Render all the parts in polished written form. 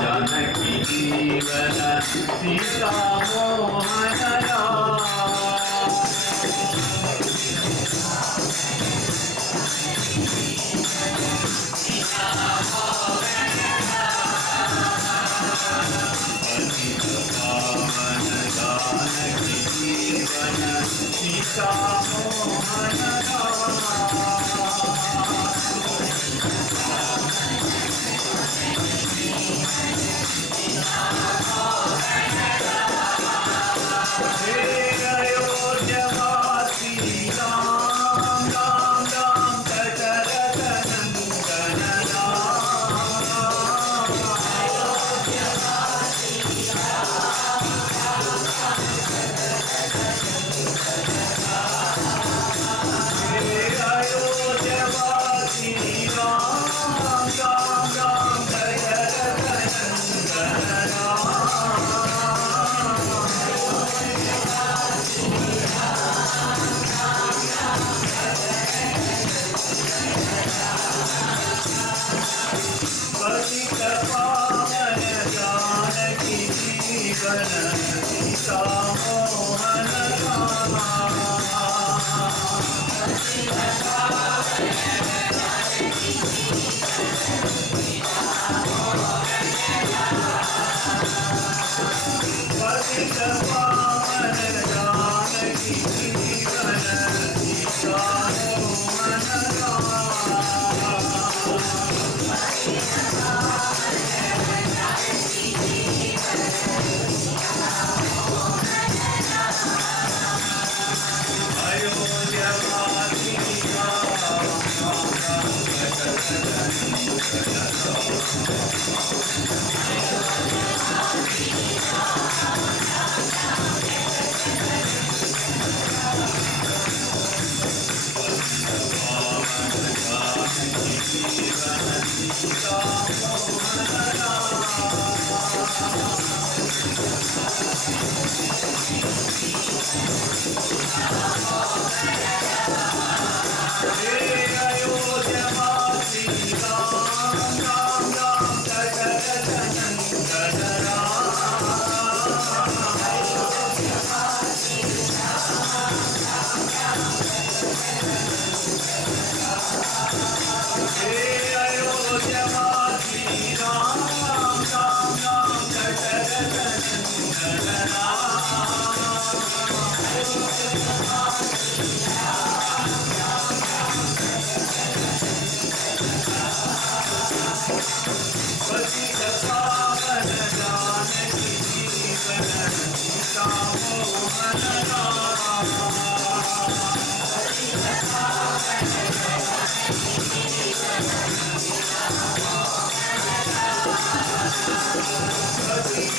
जानकी जीवन सीता मोहन सीता मोहन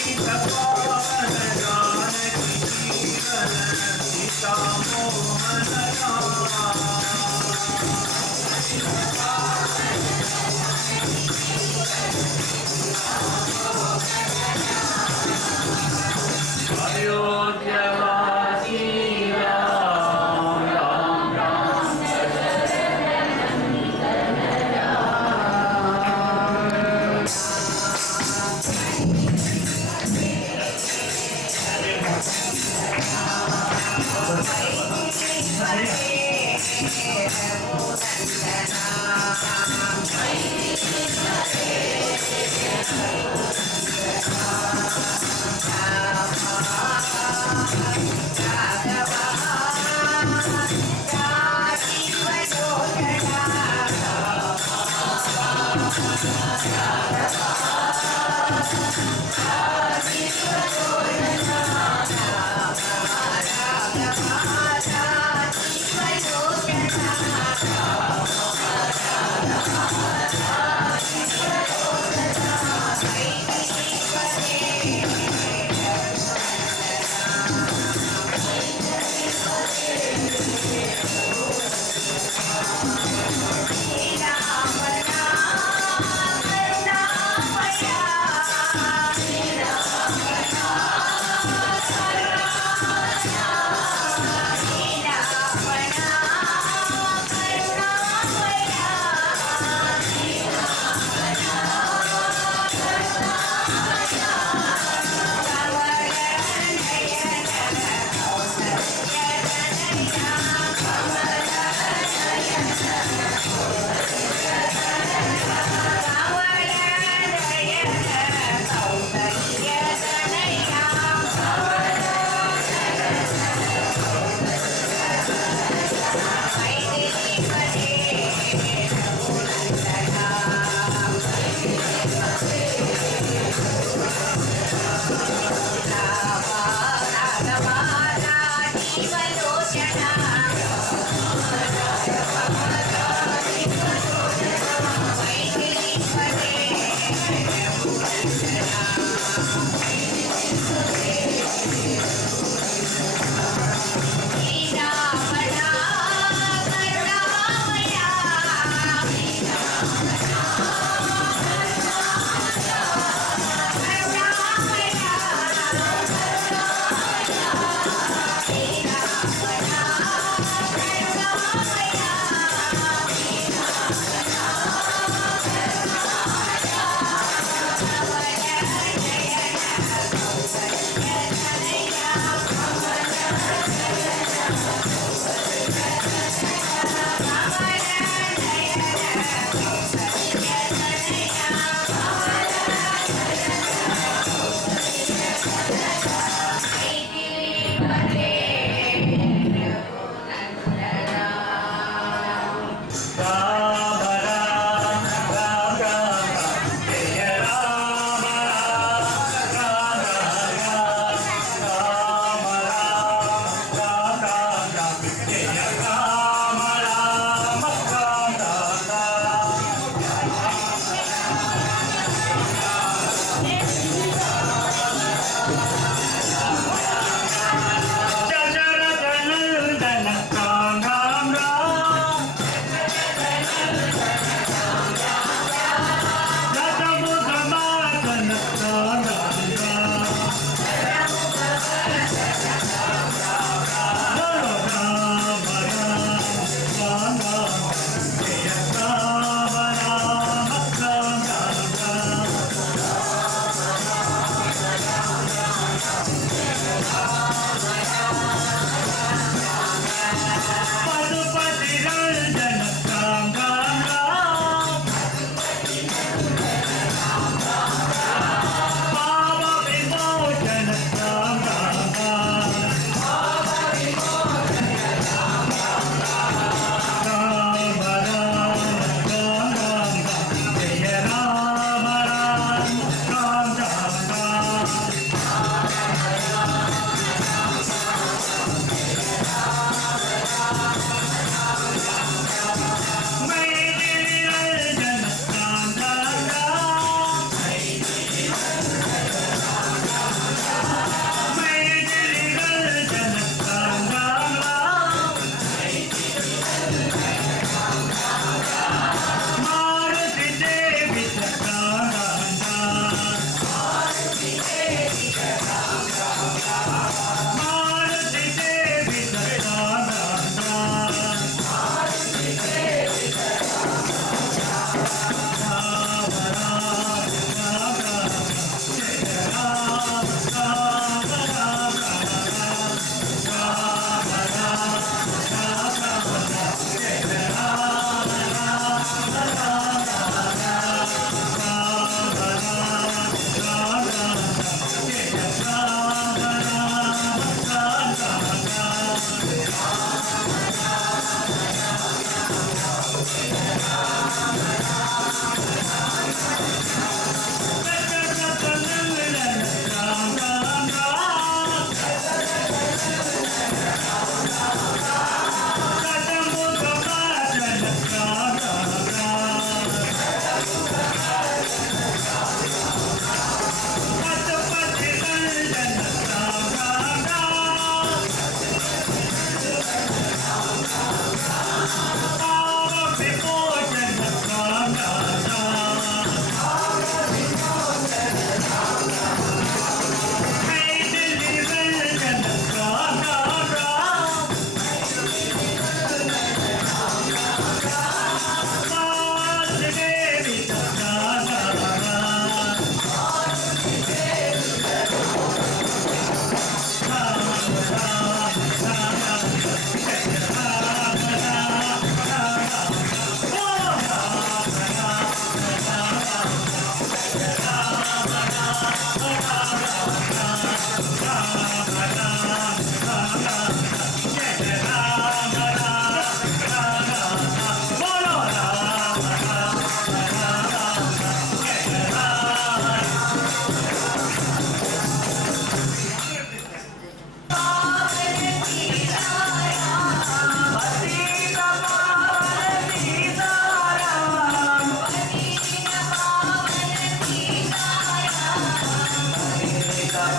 पतित पावन जानकी जीवन सीता मोहन अयोध्यावासी राम राम राम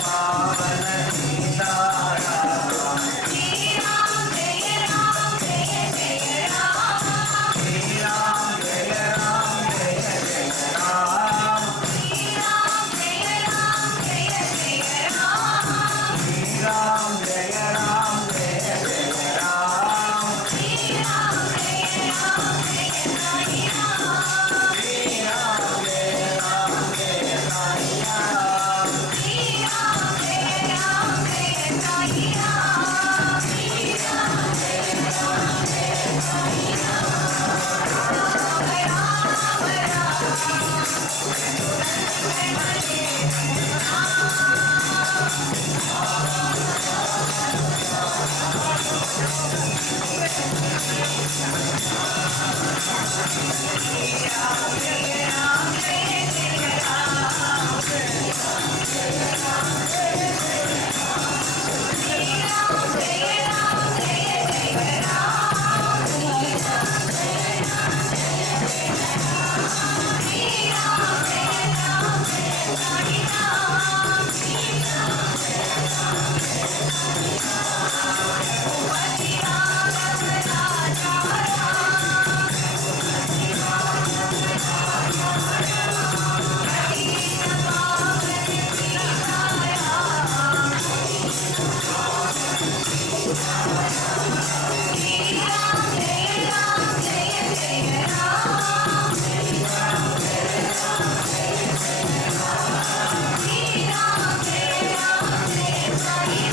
पावन सीताराम श्री राम जय राम जय जय राम श्री राम जय राम जय जय राम श्री राम जय राम जय जय राम श्री राम जय राम जय जय राम श्री राम जय राम जय जय राम श्री राम जय राम जय साई राम श्री राम जय राम जय साई राम श्री राम जय राम जय साई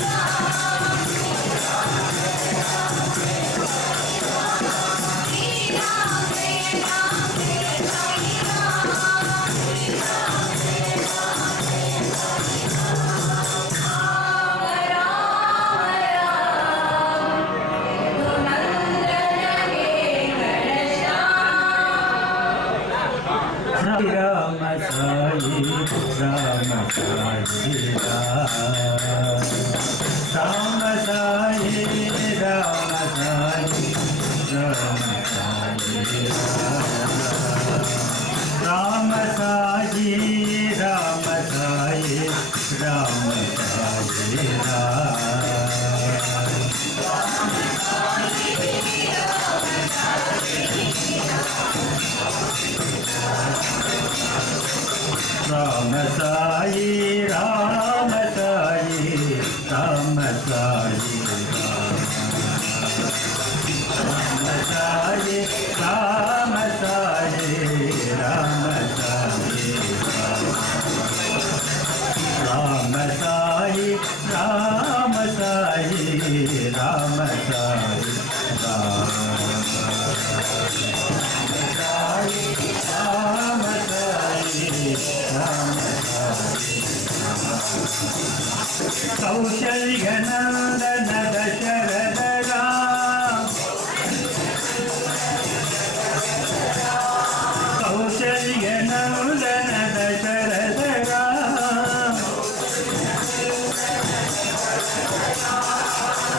राम साई राम साई राम साई राम साई राम साई राम साई राम साई राम साई राम साई राम साई राम साई राम साई राम साई राम साई राम साई राम साई राम साई राम कौशल्य नंदन दशरथ राम कौशल्य नंदन दशरथ राम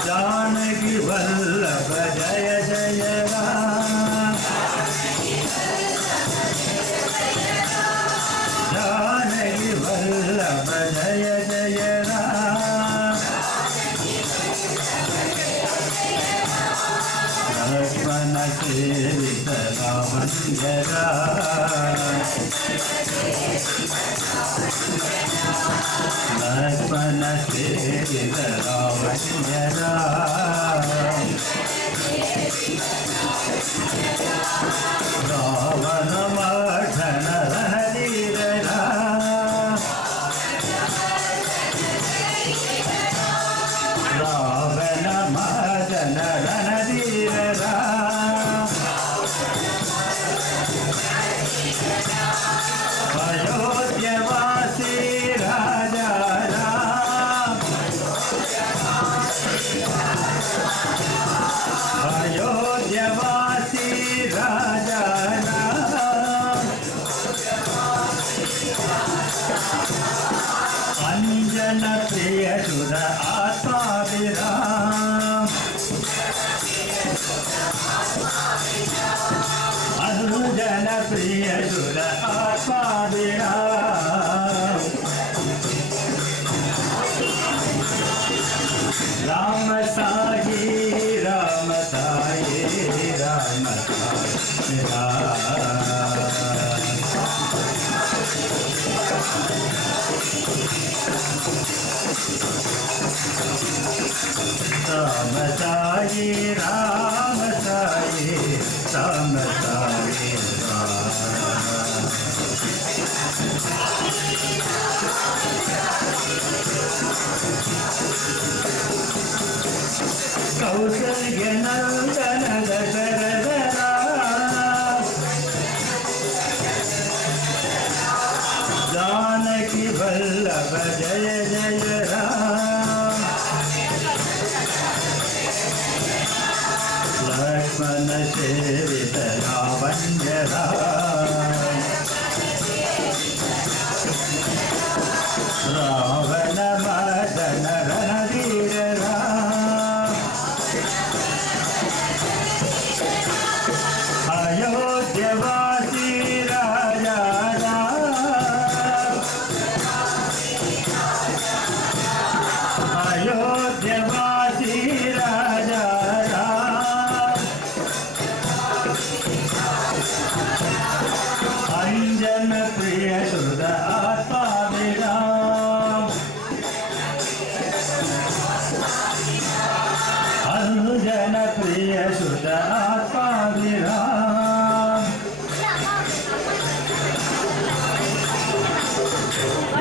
जानकी वल्लभ जय जय राम जानकी वल्लभ जय जय राम लक्ष्मण सेवित रावण लक्ष्मण सेवित रावण रावण मर्दन रणधीर रावण मर्दन रणधीर अयोध्यवासी राजा राम अयोध्यवासी राजा राम अंजन प्रिय सुर आत्मा विराम अंजन प्रिय सुर आत्मा विराम राम साई राम साई राम साई कौसल्य नंदन दशरथ जानकी वल्लभ जय जय राम लक्ष्मण सेवित लावण्य रावण मदन रणधीर अयोध्यवासी राजा अयोध्यवासी राजा अंजन प्रिय सुध आत्मा विराम अंजन प्रिय सुध आत्मा विराम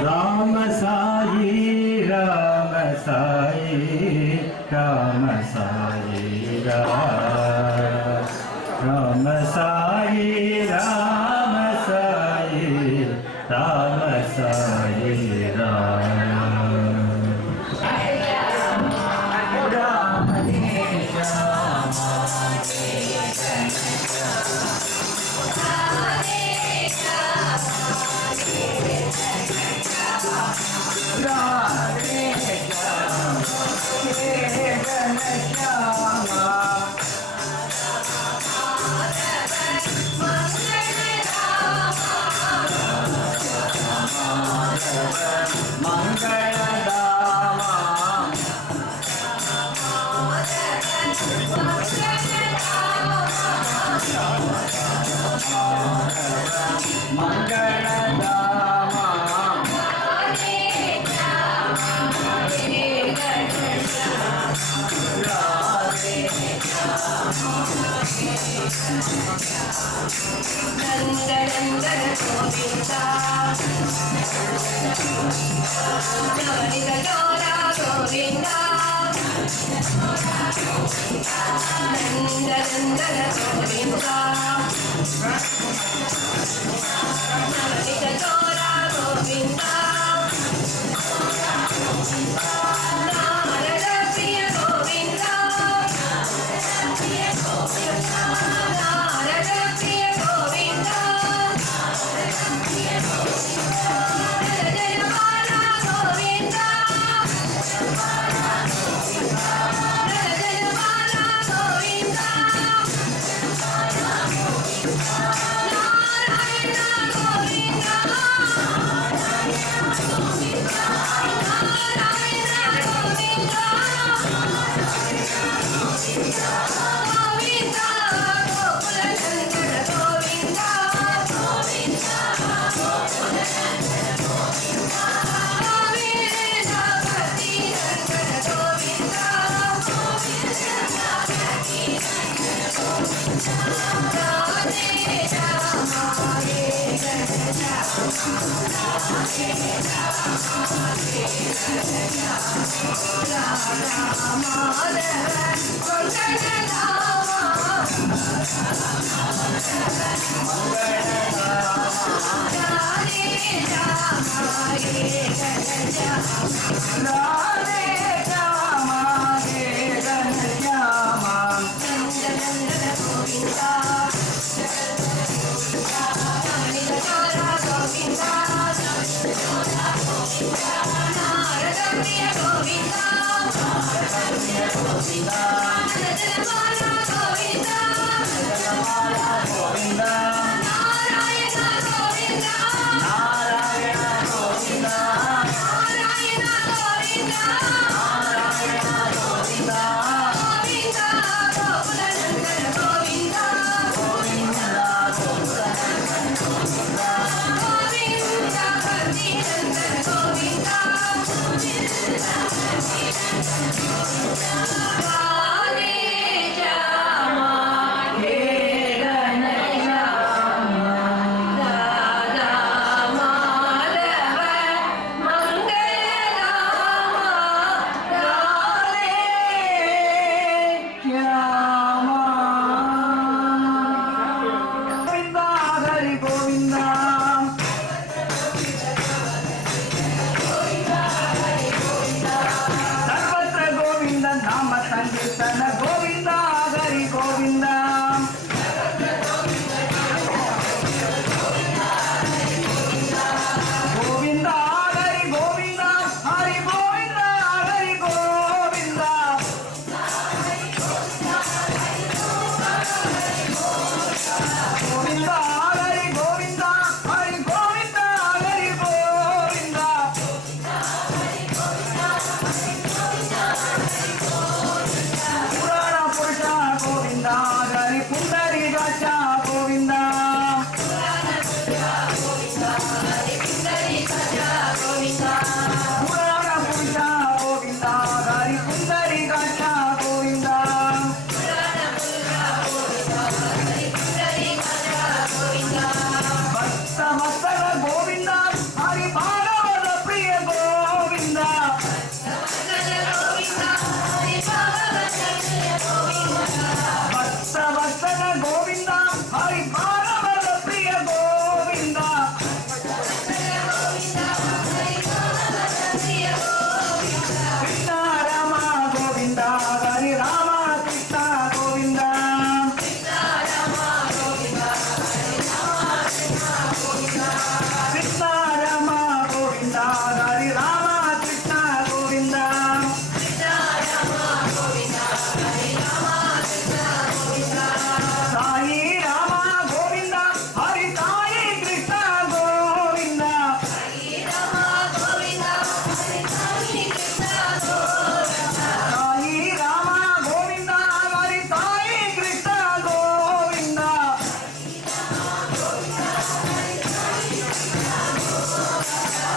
राम साई राम साई राम साई राम साई राम साई राम साई नंदनंदन गोविंदा नवनीत चोरा गोविंदा नंदनंदन गोविंदा नवनीत चोरा गोविंदा नारद प्रिय गोविंदा नारद प्रिय गोविंदा जयमाला गोविंदा जयमाला गोविंदा नारायण गोविंदा Govinda కృష్ణ రామ గోవింద హరి రామ కృష్ణ గోవింద కృష్ణ రామ గోవింద హరి రామ కృష్ణ గోవింద సాయి రామ గోవింద హరి సాయి కృష్ణ గోవింద సాయి రామ గోవింద హరి సాయి కృష్ణ గోవింద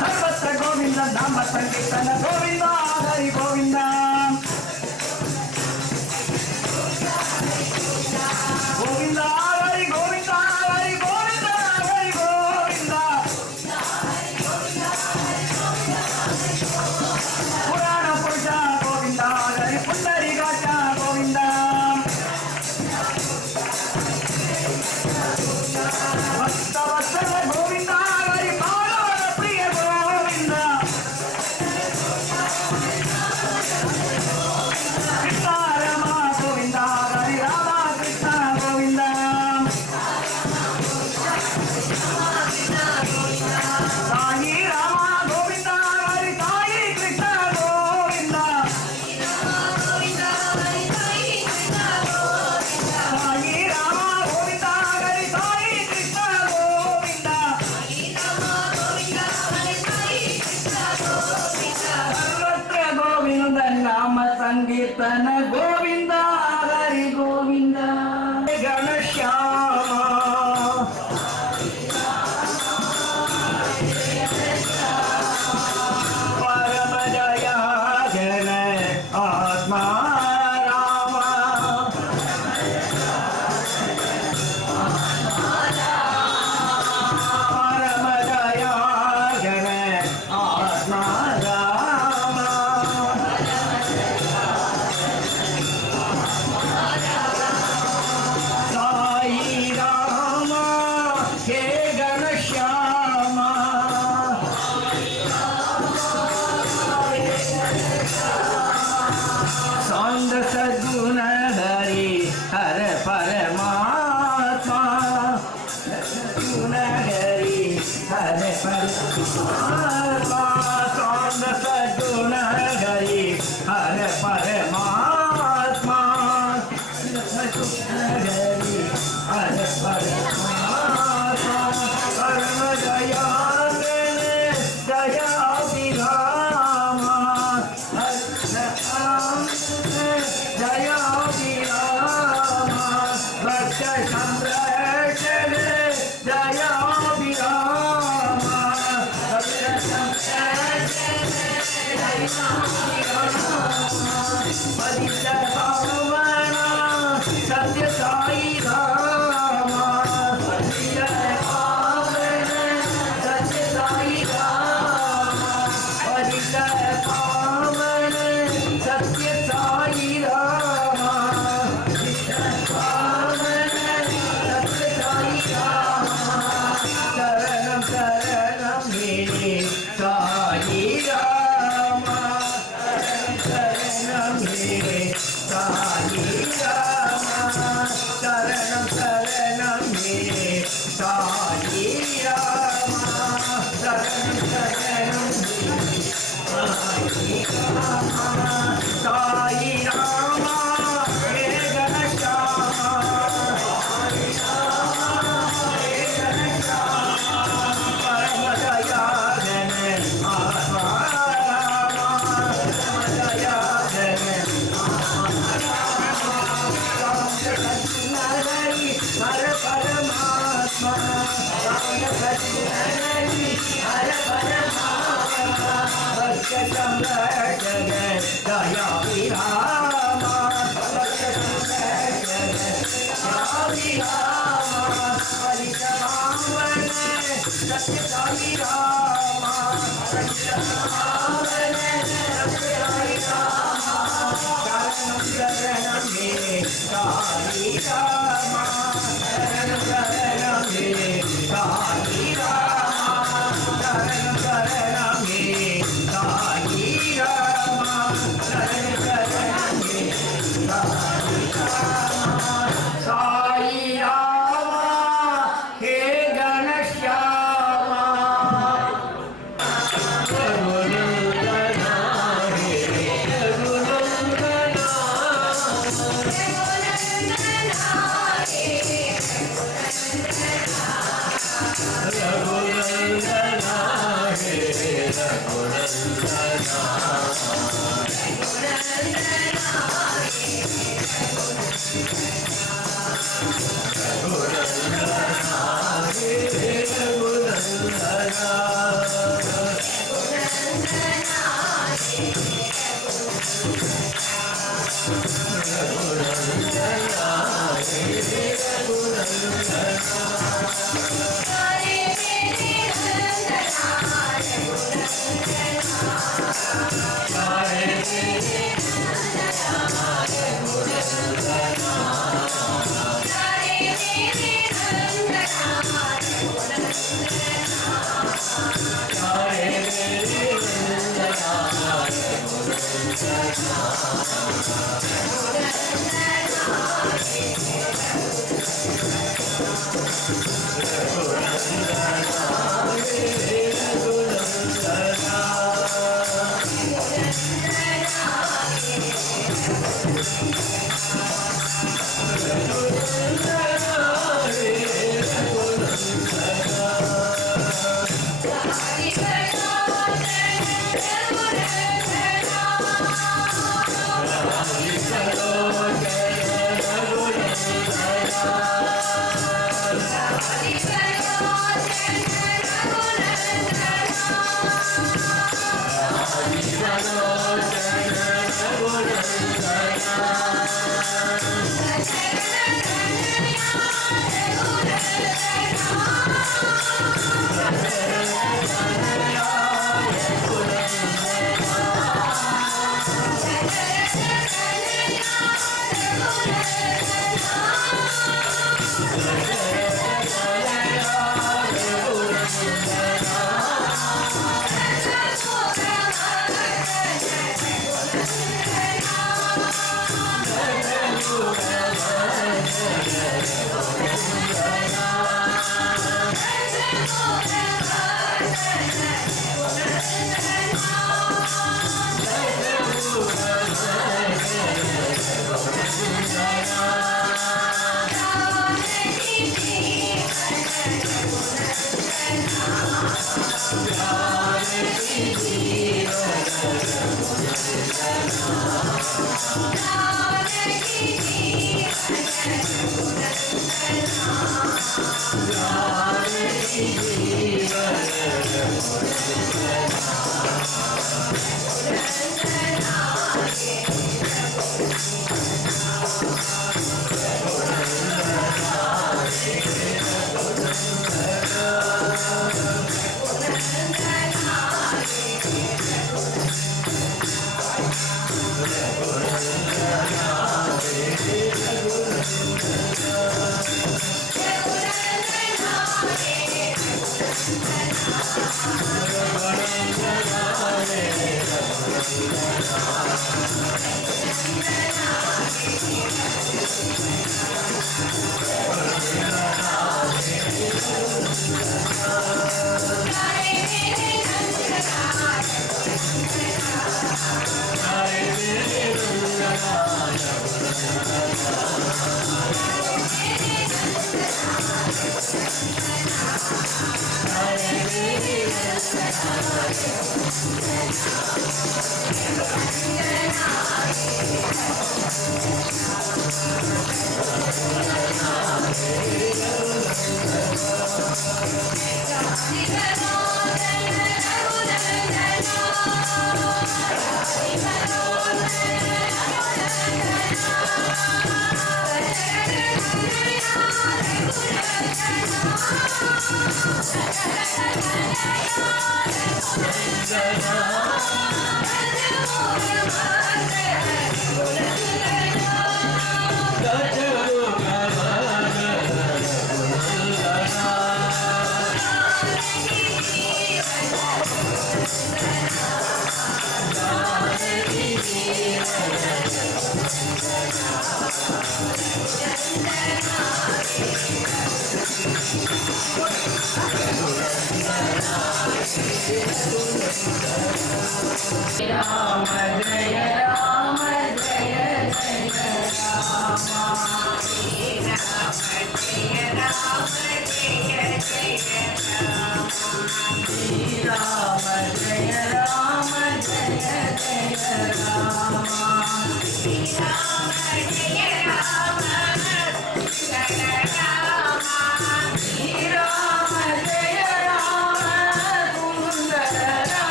సర్వత్ర గోవింద నామ సంకీర్తన గోవింద హరి గోవింద గోవింద హరి గోవింద హరి గోవింద హరి గోవింద పురాణ పురుష గోవింద హరి పుండరీకాక్ష గోవింద భక్త వత్సల గోవింద హరి పార్వత ప్రియ గోవింద కృష్ణ రామ గోవింద హరి రామ కృష్ణ గోవింద సాయి రామ గోవింద హరి సాయి కృష్ణ గోవింద సాయి రామ గోవింద హరి సాయి కృష్ణ గోవింద సర్వత్ర గోవింద నామ సంకీర్తన గోవింద హరి గోవింద గణశ్యామ పరమ జయ జన ఆత్మా రామ పరమ జయ జన ఆత్మా రామ సాయి రామ హే గణశ్యామ సాంద సద్గుణ హరి హర పరమాత్మా సద్గుణ హరి హర పరమాత్మా సాంద సద్గుణ హరి హర పరమాత్మా సద్గుణ హరి హర పరమాత్మా పరమ దయాళు దయాభిరామ దయాభిరామ భక్త సంరక్షణ దయాభిరామ భక్త పతిత పావన సత్య సాయి రామ పతిత పావన సత్య సాయి రామ పతిత పావన సత్య సాయి రామ పతిత పావన సత్య సాయి రామ శరణం శరణం హే సాయి రామ శరణం హే సాయి రామ శరణం శరణం హే సాయి రామ శరణం శరణం హే సాయి రామ హే గణశ్యామ పరమ దయా జన ఆత్మా రామ పరమ దయా జన హరి హర పరమాత్మా హరి హర పరమాత్మా భక్త సంరక్షణ దయా విరామ భక్త సంరక్షణ దయా విరామ హరిత పావన సత్య సాయి రామ హరిత పావన సత్య సాయి రామ శరణం శరణం హే సాయి రామ శరణం శరణం హే సాయి రామ శరణం శరణం హే సాయి రామ Ram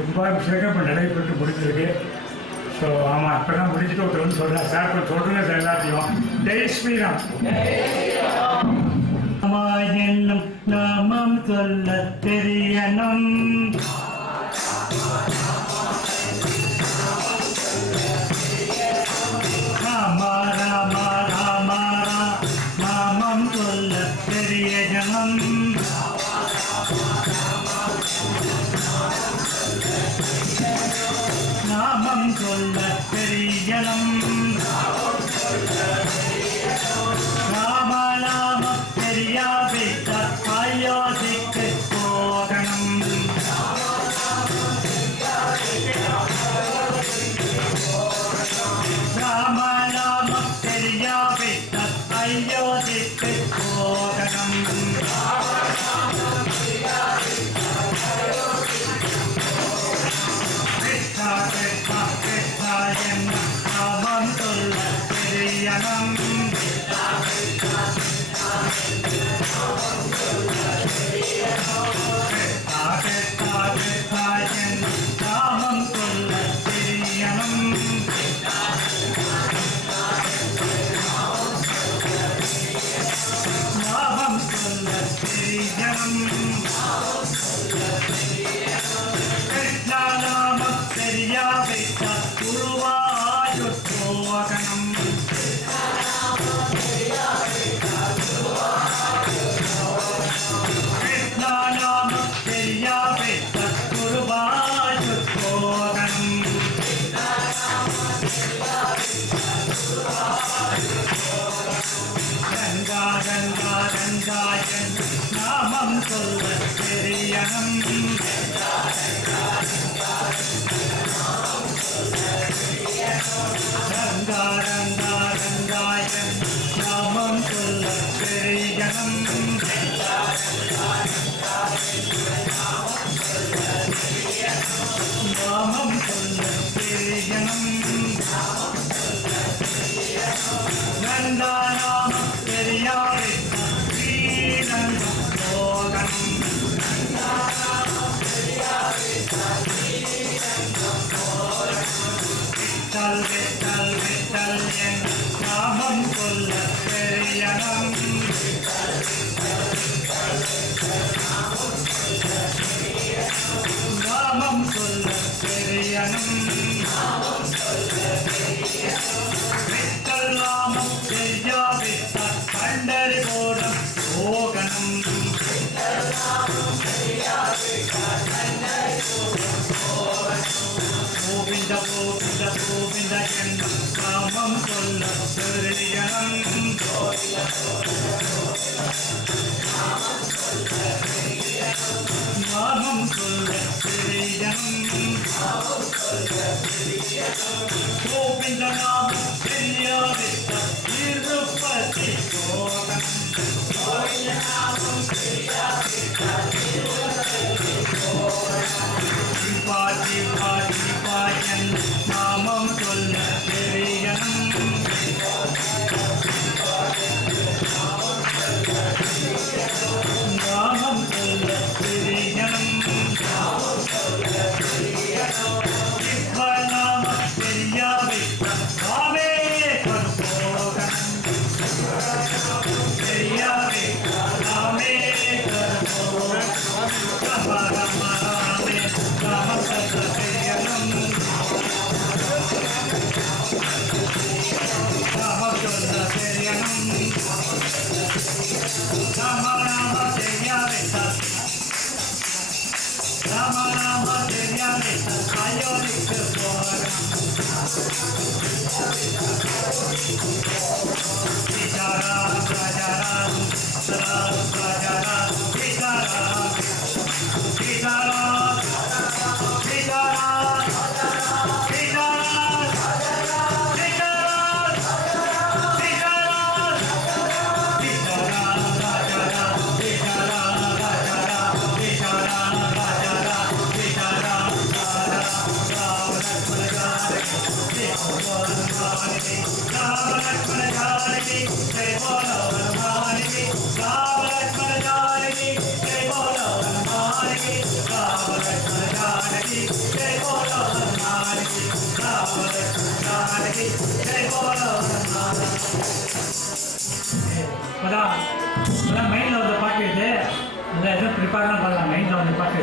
கும்பாபிஷேகம் இப்போ நடைபெற்று முடிஞ்சிருக்கு. ஸோ ஆமாம் இப்போ தான் முடிச்சுட்டு ஒருத்தர் சொல்கிறேன் சார் இப்போ சொல்கிறேன் சார் எல்லாத்தையும். ஜெய் ஸ்ரீராம். என்னும் நாமம் சொல்ல தெரியணும். ராமா ராமா ராமா நாமம் சொல்ல தெரியணும். நாமம் சொல்ல தெரியணும். ராமநாமம் தெரியாவிட்ட அயோத்திக்கு போகணும். ராமநாமம் தெரியாவிட்ட அயோத்திக்கு போகணும். கிருஷ்ணா கிருஷ்ணா கிருஷ்ணா என்ன நாமம் சொல்ல தெரியணும். கிருஷ்ணா கிருஷ்ணா கிருஷ்ணா என்ன நாமம் சொல்ல தெரியணும். நாமம் சொல்ல தெரியணும். கிருஷ்ணா நாமம் தெரியாவிட்ட குருவாயூர் போகணும். கிருஷ்ணா நாமம் தெரியாவிட்ட குருவாயூர் போகணும். ரங்கா ரங்கா ரங்காயன் நாமம் சொல்ல தெரியணும். ரங்கா ரங்கா ரங்காயன் நாமம் சொல்ல தெரியணும். நாமம் சொல்ல தெரியணும். நந்தா நாமம் தெரியாவிட்ட ஸ்ரீரங்கம் போகணும். விட்டல் விட்டல் விட்டல் என் நாமம் சொல்ல தெரியணும். நாமம் சொல்ல தெரியணும். விட்டல் நாமம் தெரியாவிட்ட பண்டரிபுரம் போகணும். கோவிந்த கோவிந்த கோவிந்த என்ற நாமம் சொல்ல தெரியணும். நாமம் சொல்ல தெரியணும். கோவிந்த நாமம் தெரியாவிட்ட திருப்பதி போகணும். சிவா சிவா சிவாயன் நாமம் சொல்ல தெரியணும். நாமம் சொல்ல தெரியணும். ராம தெரியாத அயோனிக்கு போறான் சீதாராம் ராஜாராம் ராம் ராஜாராம் சீதாராம் சீதாராம் சீதாராம் மைண்ட்ல வந்து பாட்டு இது எதுவும் ப்ரிப்பேர்லாம் பண்ணலாம் மைண்ட்ல வந்து பாட்டு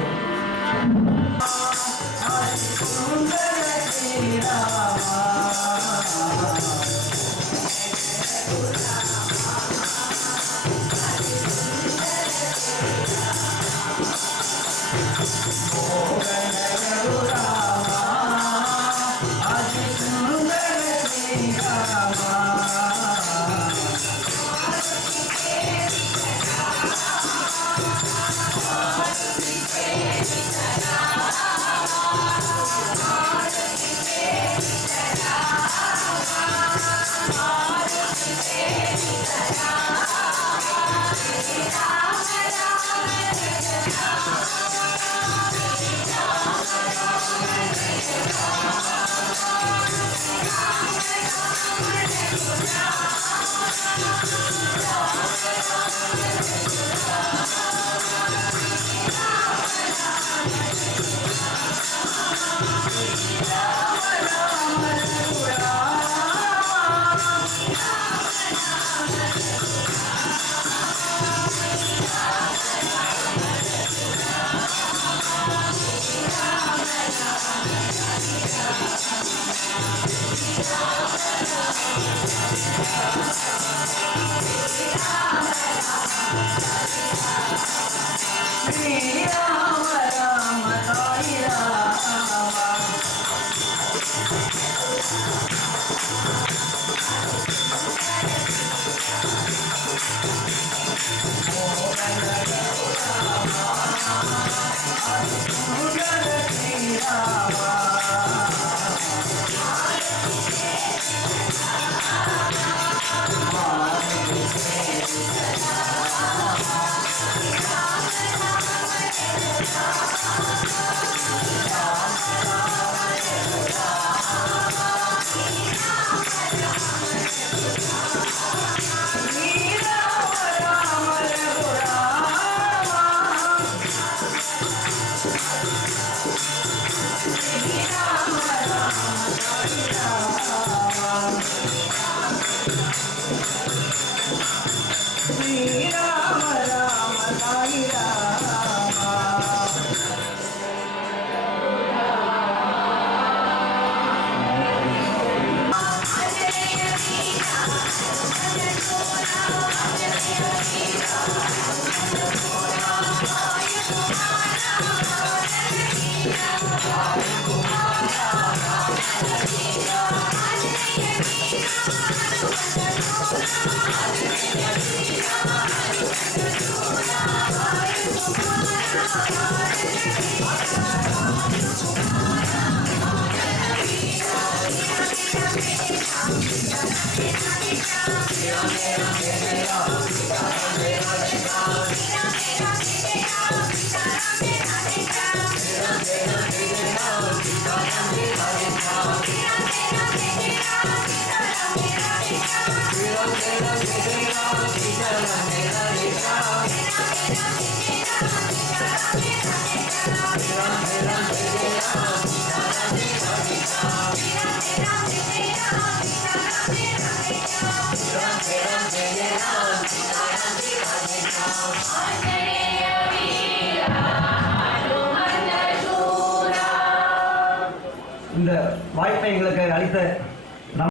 இந்த வாய்ப்பை எங்களுக்கு அளித்த